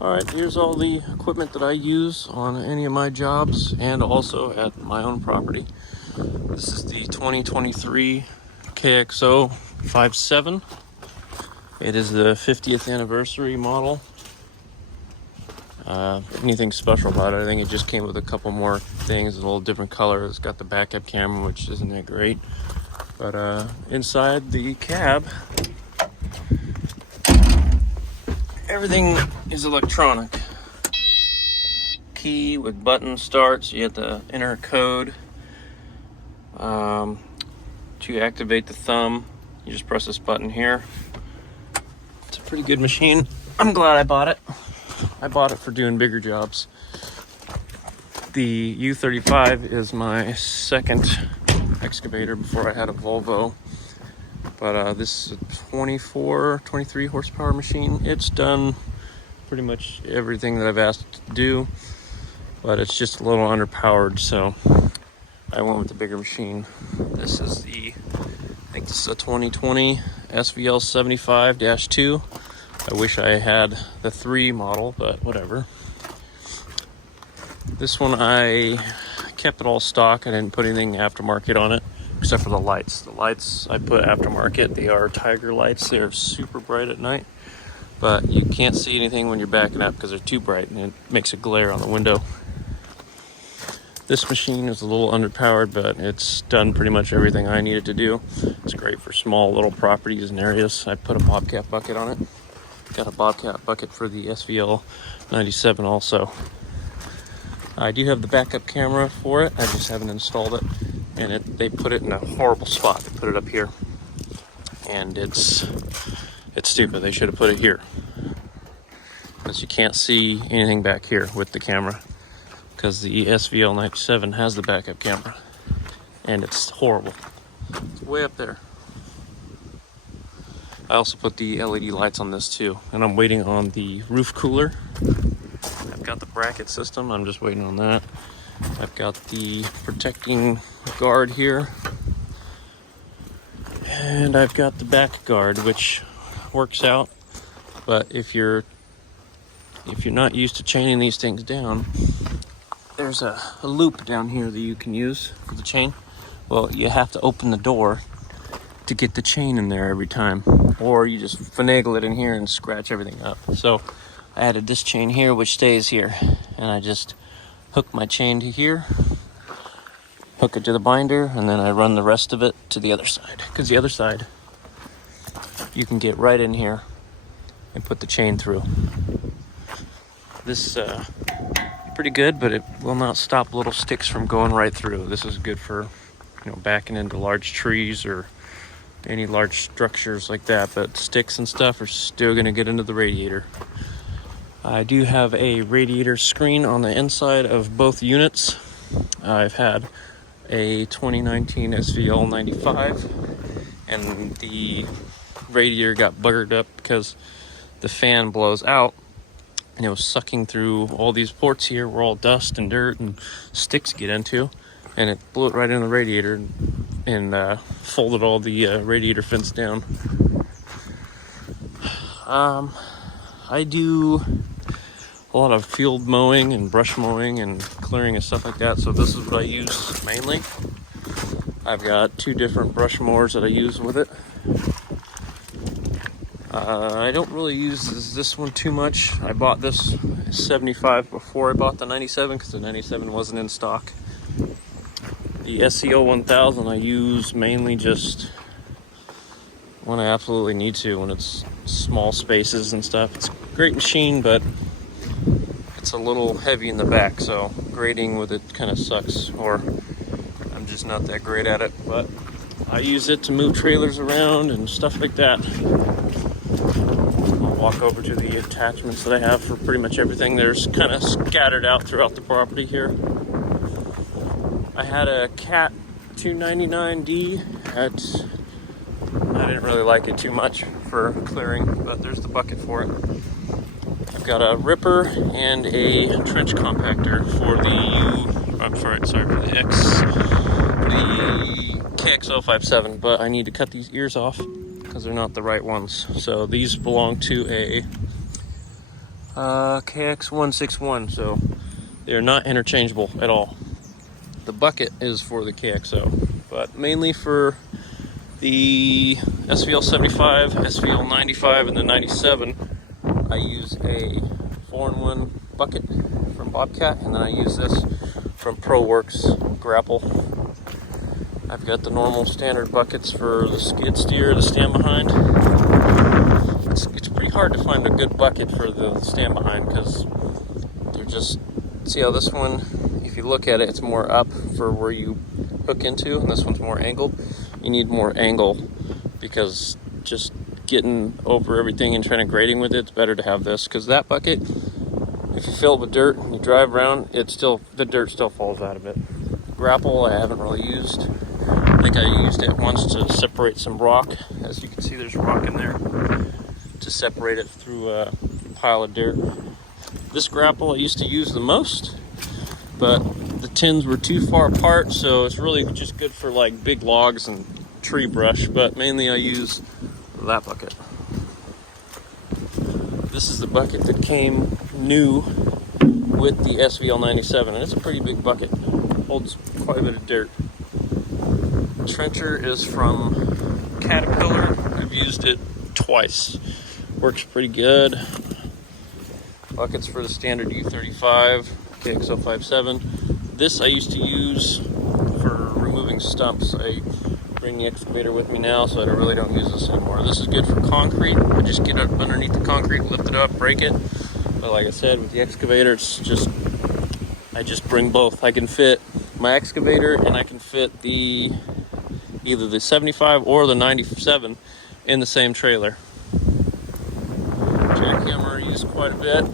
Alright, here's all the equipment that I use on any of my jobs and also at my own property. This is the 2023 KXO 57. It is the 50th anniversary model. Anything special about it? I think it just came with a couple more things, a little different color. It's got the backup camera, which isn't that great. But inside the cab, everything is electronic. Key with button starts. You have to enter a code. To activate the thumb, you just press this button here. It's a pretty good machine. I'm glad I bought it. I bought it for doing bigger jobs. The U35 is my second excavator before I had a Volvo. But this is a 23 horsepower machine. It's done pretty much everything that I've asked it to do, but it's just a little underpowered, so I went with the bigger machine. This is I think this is a 2020 SVL 75-2. I wish I had the 3 model, but whatever. This one I kept it all stock. I didn't put anything aftermarket on it, except for the lights. The lights I put aftermarket. They are Tiger lights. They're super bright at night, but you can't see anything when you're backing up because they're too bright and it makes a glare on the window. This machine is a little underpowered, but it's done pretty much everything I needed to do. It's great for small little properties and areas. I put a Bobcat bucket on it. Got a Bobcat bucket for the SVL 97 also. I do have the backup camera for it. I just haven't installed it. And they put it in a horrible spot. They put it up here. And it's stupid. They should have put it here, because you can't see anything back here with the camera, because the SVL 97 has the backup camera, and it's horrible. It's way up there. I also put the LED lights on this too, and I'm waiting on the roof cooler. I've got the bracket system, I'm just waiting on that. I've got the protecting guard here, and I've got the back guard, which works out, but if you're not used to chaining these things down, there's a loop down here that you can use for the chain. Well, you have to open the door to get the chain in there every time, or you just finagle it in here and scratch everything up. So I added this chain here, which stays here, and I just hook my chain to here, hook it to the binder, and then I run the rest of it to the other side, because the other side you can get right in here and put the chain through. This pretty good, but it will not stop little sticks from going right through. This is good for, backing into large trees or any large structures like that, but sticks and stuff are still going to get into the radiator. I do have a radiator screen on the inside of both units. I've had a 2019 SVL 95, and the radiator got buggered up because the fan blows out, and it was sucking through all these ports here where all dust and dirt and sticks get into, and it blew it right in the radiator and folded all the radiator fence down. I do a lot of field mowing and brush mowing and clearing and stuff like that, so this is what I use mainly. I've got 2 different brush mowers that I use with it. I don't really use this one too much. I bought this 75 before I bought the 97 because the 97 wasn't in stock. The SCO 1000 I use mainly just when I absolutely need to, when it's small spaces and stuff. It's a great machine, but it's a little heavy in the back, so grading with it kind of sucks, or I'm just not that great at it. But I use it to move trailers around and stuff like that. I'll walk over to the attachments that I have for pretty much everything. There's kind of scattered out throughout the property here. I had a Cat 299D. I didn't really like it too much for clearing, but there's the bucket for it. I've got a ripper and a trench compactor for the KXO 57, but I need to cut these ears off because they're not the right ones. So these belong to a KX161, so they're not interchangeable at all. The bucket is for the KXO, but mainly for the SVL 75, SVL 95, and the 97, I use a 4-in-1 bucket from Bobcat, and then I use this from ProWorks Grapple. I've got the normal standard buckets for the skid steer, the stand behind. It's pretty hard to find a good bucket for the stand behind because they're just, see how this one, if you look at it, it's more up for where you hook into, and this one's more angled. You need more angle because just getting over everything and trying to grading with it, it's better to have this, because that bucket, if you fill it with dirt and you drive around, the dirt still falls out of it. Grapple I haven't really used. I think I used it once to separate some rock. As you can see, there's rock in there to separate it through a pile of dirt. This grapple I used to use the most, but the tins were too far apart, so it's really just good for like big logs and tree brush, but mainly I use that bucket. This is the bucket that came new with the SVL 97, and it's a pretty big bucket. Holds quite a bit of dirt. Trencher is from Caterpillar. I've used it twice. Works pretty good. Buckets for the standard U35, KX057. This I used to use for removing stumps. I bring the excavator with me now, so I really don't use this anymore. This is good for concrete. I just get up underneath the concrete, lift it up, break it. But like I said, with the excavator, I just bring both. I can fit my excavator and I can fit either the 75 or the 97 in the same trailer. Jackhammer I use quite a bit.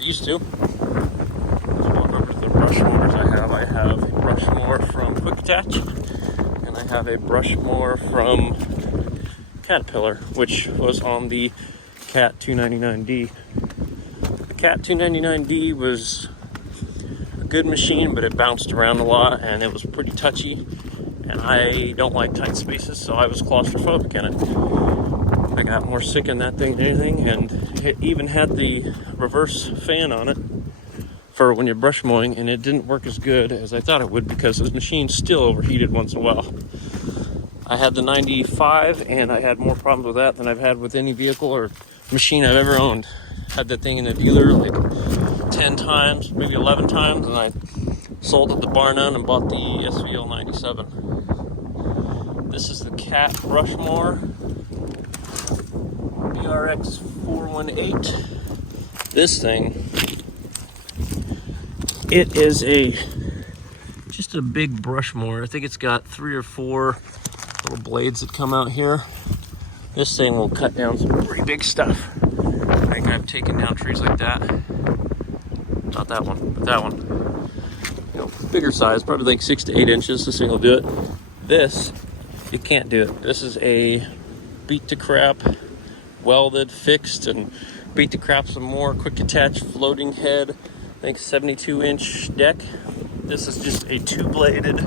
Used to. Let's walk over to the brush mowers I have. I have a brush mower from Quick Attach, and I have a brush mower from Caterpillar, which was on the Cat 299D. The Cat 299D was a good machine, but it bounced around a lot and it was pretty touchy, and I don't like tight spaces, so I was claustrophobic in it. I got more sick in that thing than anything, and it even had the reverse fan on it for when you're brush mowing, and it didn't work as good as I thought it would because the machine still overheated once in a while. I had the 95, and I had more problems with that than I've had with any vehicle or machine I've ever owned. Had that thing in the dealer like 10 times, maybe 11 times, and I sold it to Barnum and bought the SVL 97. This is the Cat brush mower, BRX 418. This thing, it is just a big brush mower. I think it's got 3 or 4 little blades that come out here. This thing will cut down some pretty big stuff. I think I've taken down trees like that. Not that one, but that one. You know, bigger size, probably like 6 to 8 inches. This thing will do it. This, you can't do it. This is a beat to crap, welded, fixed, and beat to crap some more. Quick Attach floating head. I think 72-inch deck. This is just a two-bladed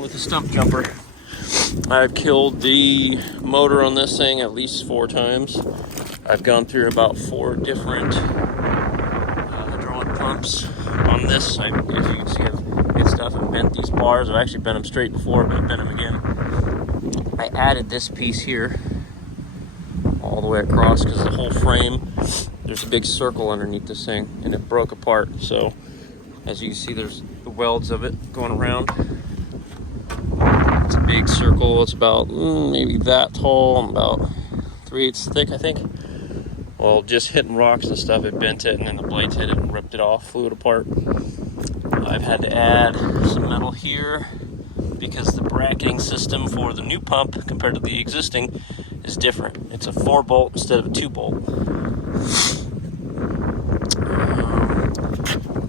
with a stump jumper. I've killed the motor on this thing at least 4 times. I've gone through about 4 different hydraulic pumps on this. If you can see, I've hit stuff and bent these bars. I've actually bent them straight before, but I bent them again. I added this piece here all the way across because the whole frame, there's a big circle underneath this thing, and it broke apart. So as you can see, there's the welds of it going around. It's a big circle. It's about maybe that tall, about 3/8 thick, I think. Well, just hitting rocks and stuff, it bent it, and then the blades hit it and ripped it off, flew it apart. I've had to add some metal here because the bracketing system for the new pump compared to the existing is different. It's a 4-bolt instead of a 2-bolt.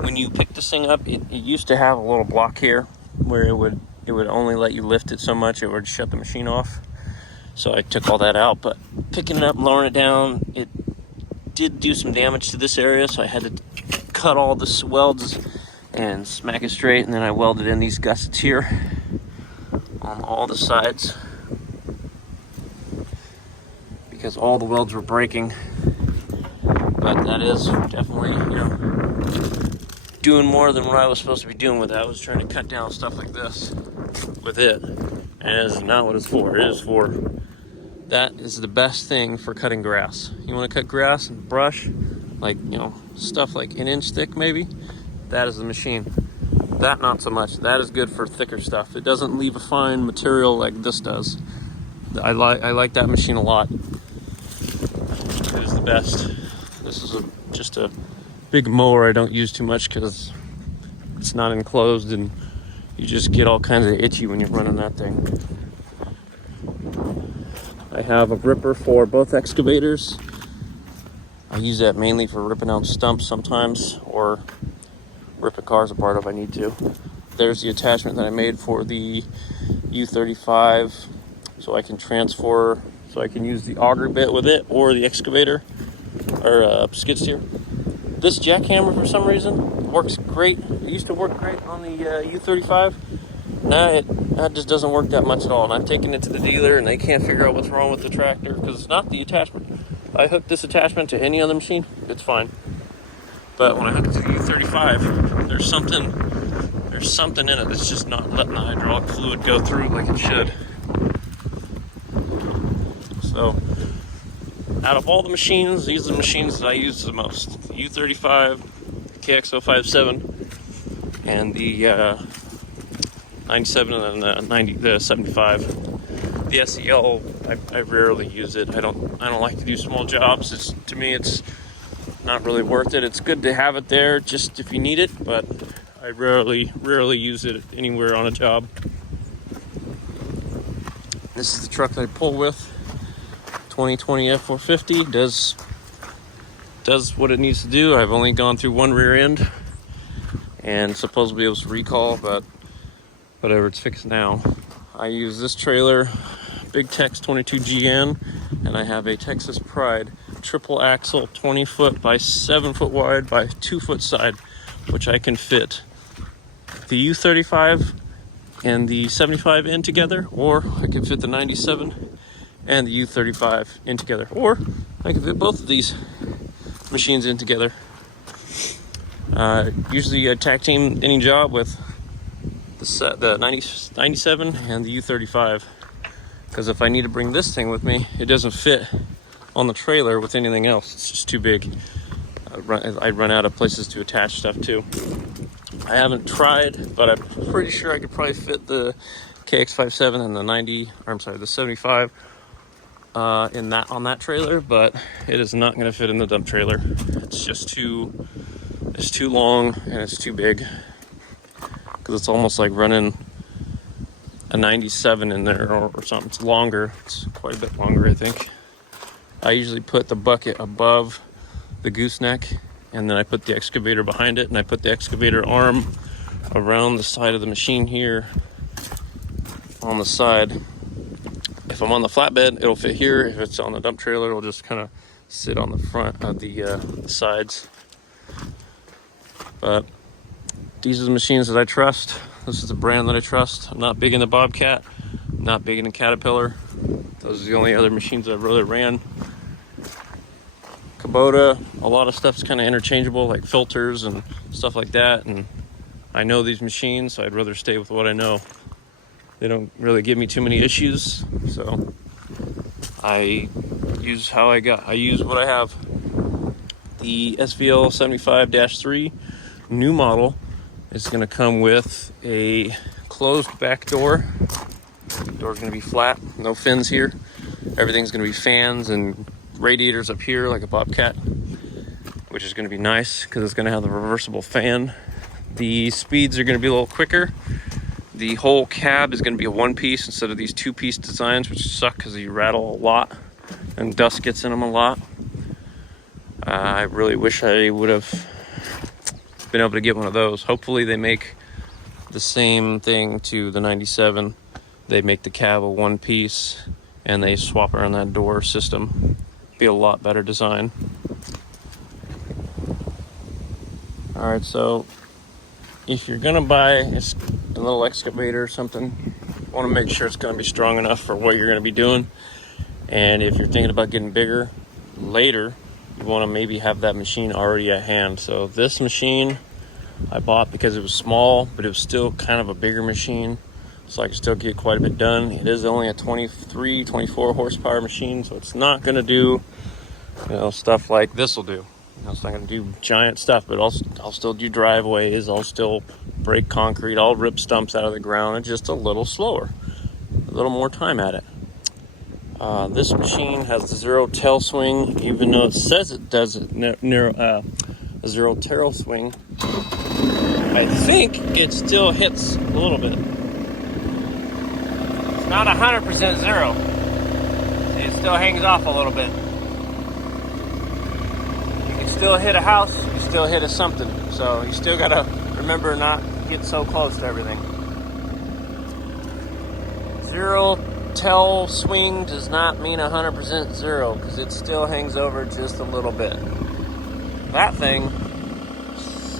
When you pick this thing up, it used to have a little block here where it would only let you lift it so much it would shut the machine off. So I took all that out, but picking it up, lowering it down, it did do some damage to this area, so I had to cut all the welds and smack it straight, and then I welded in these gussets here on all the sides because all the welds were breaking. But that is definitely, doing more than what I was supposed to be doing with it. I was trying to cut down stuff like this with it, and it is not what it's for. It is for, that is the best thing for cutting grass. You want to cut grass and brush, like, stuff like an inch thick maybe, that is the machine. That, not so much. That is good for thicker stuff. It doesn't leave a fine material like this does. I like that machine a lot. It is the best. This is just a big mower I don't use too much because it's not enclosed and you just get all kinds of itchy when you're running that thing. I have a ripper for both excavators. I use that mainly for ripping out stumps sometimes, or ripping cars apart if I need to. There's the attachment that I made for the U35, so I can transfer, so I can use the auger bit with it or the excavator or skid steer. This jackhammer, for some reason, works great. It used to work great on the U35. Now that just doesn't work that much at all. And I've taken it to the dealer and they can't figure out what's wrong with the tractor because it's not the attachment. I hook this attachment to any other machine, it's fine. But when I hook it to the U35, there's something in it that's just not letting the hydraulic fluid go through like it should. So, out of all the machines, these are the machines that I use the most. The U35, KX057, and the 97 and the 75. The SEL, I rarely use it. I don't like to do small jobs. To me, it's not really worth it. It's good to have it there just if you need it, but I rarely use it anywhere on a job. This is the truck that I pull with. 2020 F450 does what it needs to do. I've only gone through one rear end and supposedly it was recall, but whatever, it's fixed now. I use this trailer, Big Tex 22GN, and I have a Texas Pride triple axle 20 foot by 7 foot wide by 2 foot side, which I can fit the U35 and the 75 in together, or I can fit the 97 and the U35 in together, or I can fit both of these machines in together. Usually I tag team any job with the 97 and the U35, because if I need to bring this thing with me, it doesn't fit on the trailer with anything else. It's just too big. I'd run out of places to attach stuff to. I haven't tried, but I'm pretty sure I could probably fit the KX57 and the 75 on that trailer, but it is not going to fit in the dump trailer. It's too long and it's too big, because it's almost like running a 97 in there or something. It's longer. It's quite a bit longer, I think. I usually put the bucket above the gooseneck, and then I put the excavator behind it, and I put the excavator arm around the side of the machine here on the side. If I'm on the flatbed, it'll fit here. If it's on the dump trailer, it'll just kind of sit on the front of the sides. But these are the machines that I trust. This is the brand that I trust. I'm not big into Bobcat. I'm not big into Caterpillar. Those are the only other machines I've really ran. Kubota, a lot of stuff's kind of interchangeable, like filters and stuff like that. And I know these machines, so I'd rather stay with what I know. They don't really give me too many issues, so I use what I have. The SVL 75-3 new model is going to come with a closed back door. The door's going to be flat, no fins here. Everything's going to be fans and radiators up here like a Bobcat, which is going to be nice because it's going to have the reversible fan. The speeds are going to be a little quicker. The whole cab is going to be a one-piece instead of these two-piece designs, which suck because you rattle a lot and dust gets in them a lot. I really wish I would have been able to get one of those. Hopefully they make the same thing to the 97. They make the cab a one-piece and they swap around that door system. Be a lot better design. All right, so if you're gonna buy a little excavator or something, you want to make sure it's going to be strong enough for what you're going to be doing. And if you're thinking about getting bigger later, you want to maybe have that machine already at hand. So this machine I bought because it was small, but it was still kind of a bigger machine, so I can still get quite a bit done. It is only a 24 horsepower machine, so it's not going to do, stuff like this will do. It's not going to do giant stuff, but I'll still do driveways. I'll still break concrete. I'll rip stumps out of the ground. It's just a little slower, a little more time at it. This machine has the zero tail swing, even though it says it does it a zero tail swing. I think it still hits a little bit. It's not 100% zero. See, it still hangs off a little bit. You can still hit a house, you can still hit a something. So you still gotta remember not to get so close to everything. Zero tail swing does not mean 100% zero, because it still hangs over just a little bit. That thing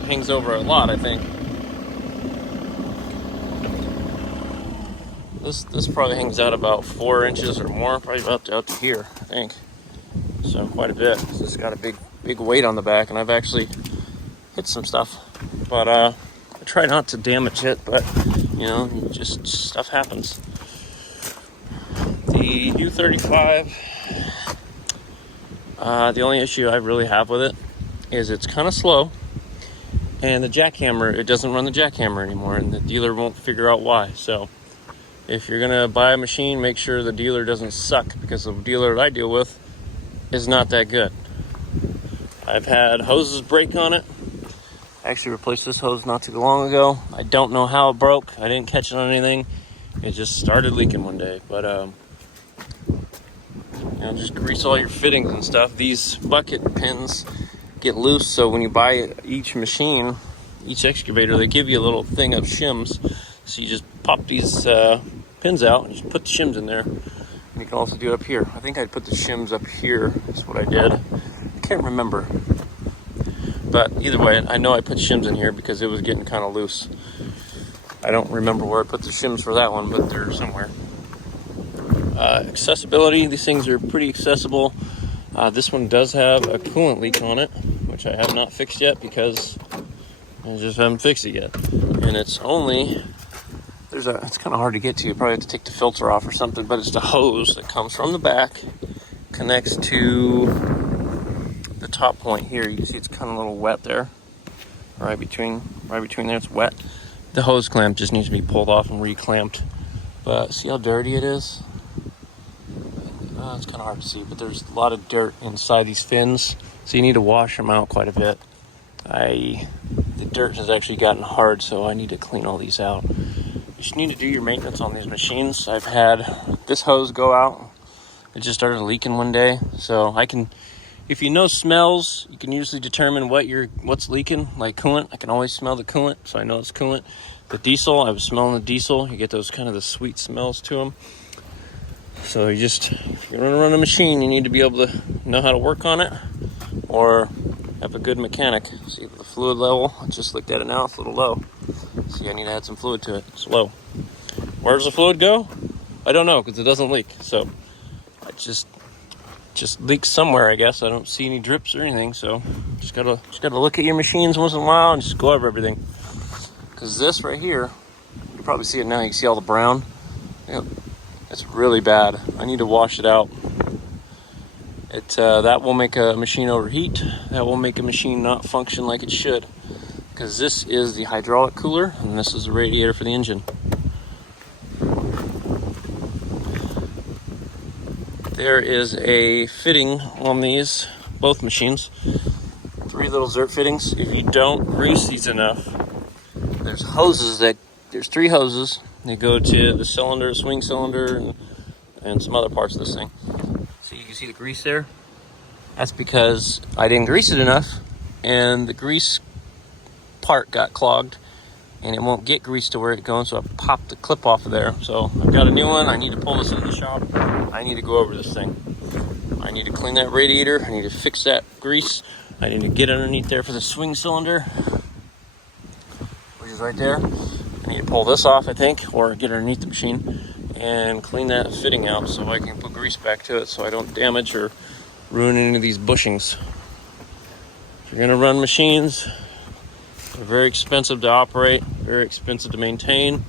hangs over a lot, I think. This probably hangs out about 4 inches or more, probably about out to here, I think. So quite a bit. It's got a big weight on the back, and I've actually hit some stuff. But I try not to damage it, but just stuff happens. The U35, the only issue I really have with it is it's kind of slow, and the jackhammer, it doesn't run the jackhammer anymore, and the dealer won't figure out why. So if you're gonna buy a machine, make sure the dealer doesn't suck, because the dealer that I deal with is not that good. I've had hoses break on it. I actually replaced this hose not too long ago. I don't know how it broke. I didn't catch it on anything. It just started leaking one day. But just grease all your fittings and stuff. These bucket pins get loose, so when you buy each machine, each excavator, they give you a little thing of shims. So you just pop these pins out and just put the shims in there. And you can also do it up here. I think I put the shims up here. That's what I did. I can't remember. But either way, I know I put shims in here because it was getting kind of loose. I don't remember where I put the shims for that one, but they're somewhere. Accessibility, these things are pretty accessible. This one does have a coolant leak on it, which I have not fixed yet because I just haven't fixed it yet. And it's only, it's kind of hard to get to. You probably have to take the filter off or something, but it's the hose that comes from the back, connects to the top point here. You can see it's kind of a little wet there. Right between there, it's wet. The hose clamp just needs to be pulled off and reclamped. But see how dirty it is? It's kind of hard to see, but there's a lot of dirt inside these fins, so you need to wash them out quite a bit. The dirt has actually gotten hard, so I need to clean all these out. You just need to do your maintenance on these machines. I've had this hose go out. It just started leaking one day, so if you know smells, you can usually determine what's leaking, like coolant. I can always smell the coolant, so I know it's coolant. The diesel, I was smelling the diesel. You get those kind of the sweet smells to them. So if you're gonna run a machine, you need to be able to know how to work on it, or have a good mechanic. See the fluid level, I just looked at it now, it's a little low. See, I need to add some fluid to it, it's low. Where does the fluid go? I don't know, because it doesn't leak. So I just leaks somewhere, I guess. I don't see any drips or anything, so just gotta look at your machines once in a while and just go over everything. Because this right here, you can probably see it now. You can see all the brown. Yep, it's really bad. I need to wash it out. That will make a machine overheat. That will make a machine not function like it should. Because this is the hydraulic cooler, and this is the radiator for the engine. There is a fitting on these, both machines. 3 little Zert fittings. If you don't grease these enough, there's 3 hoses. They go to the cylinder, swing cylinder, and some other parts of this thing. So you can see the grease there. That's because I didn't grease it enough, and the grease part got clogged, and it won't get grease to where it's going, so I popped the clip off of there. So I've got a new one. I need to pull this into the shop. I need to go over this thing. I need to clean that radiator. I need to fix that grease. I need to get underneath there for the swing cylinder, which is right there. I need to pull this off, I think, or get underneath the machine. and clean that fitting out so I can put grease back to it so I don't damage or ruin any of these bushings. If you're gonna run machines, they're very expensive to operate, very expensive to maintain.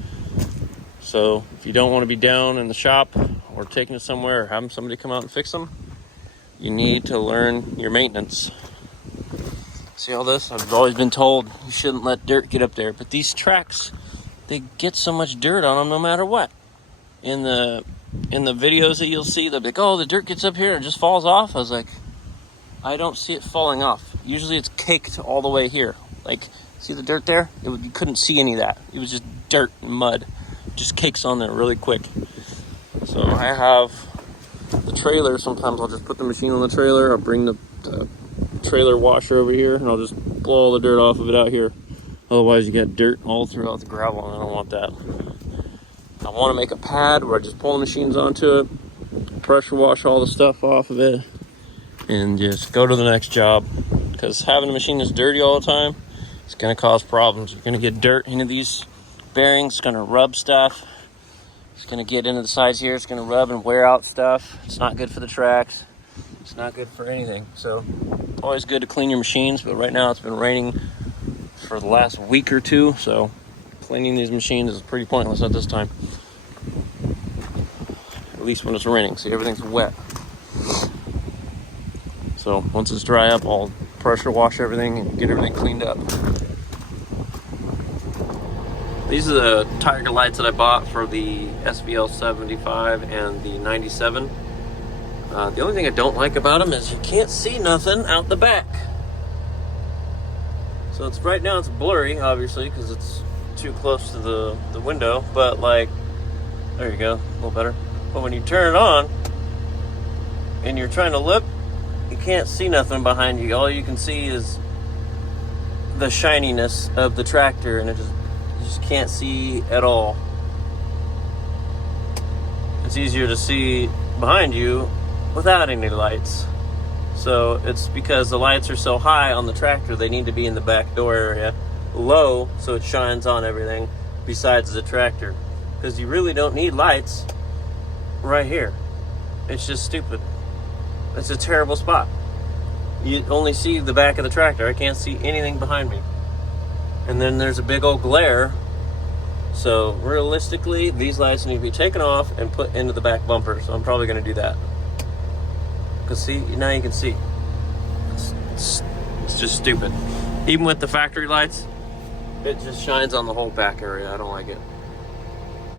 So if you don't want to be down in the shop or taking it somewhere or having somebody come out and fix them, you need to learn your maintenance. See all this? I've always been told you shouldn't let dirt get up there, but these tracks, they get so much dirt on them no matter what. In the videos that you'll see, they'll be like, oh, the dirt gets up here and just falls off. I was like, I don't see it falling off. Usually it's caked all the way here. Like, see the dirt there? You couldn't see any of that. It was just dirt and mud. It just cakes on there really quick. So I have the trailer. Sometimes I'll just put the machine on the trailer. I'll bring the trailer washer over here and I'll just blow all the dirt off of it out here. Otherwise you got dirt all throughout the gravel and I don't want that. I want to make a pad where I just pull the machines onto it, pressure wash all the stuff off of it, and just go to the next job. Because having a machine that's dirty all the time, it's going to cause problems. You're going to get dirt into these bearings, it's going to rub stuff. It's going to get into the sides here, it's going to rub and wear out stuff. It's not good for the tracks. It's not good for anything. So, always good to clean your machines, but right now it's been raining for the last week or two, so cleaning these machines is pretty pointless at this time. At least when it's raining. See, everything's wet. So once it's dry up, I'll pressure wash everything and get everything cleaned up. These are the Tiger lights that I bought for the SVL 75 and the 97. The only thing I don't like about them is you can't see nothing out the back. So it's right now it's blurry, obviously, because it's too close to the window, but like, there you go, a little better. But when you turn it on and you're trying to look, you can't see nothing behind you. All you can see is the shininess of the tractor, and you just can't see at all. It's easier to see behind you without any lights. So it's because the lights are so high on the tractor, they need to be in the back door area, low, so it shines on everything besides the tractor. Because you really don't need lights right here. It's just stupid. It's a terrible spot. You only see the back of the tractor. I can't see anything behind me. And then there's a big old glare. So realistically, these lights need to be taken off and put into the back bumper. So I'm probably going to do that. Because see, now you can see. It's just stupid. Even with the factory lights, it just shines on the whole back area. I don't like it.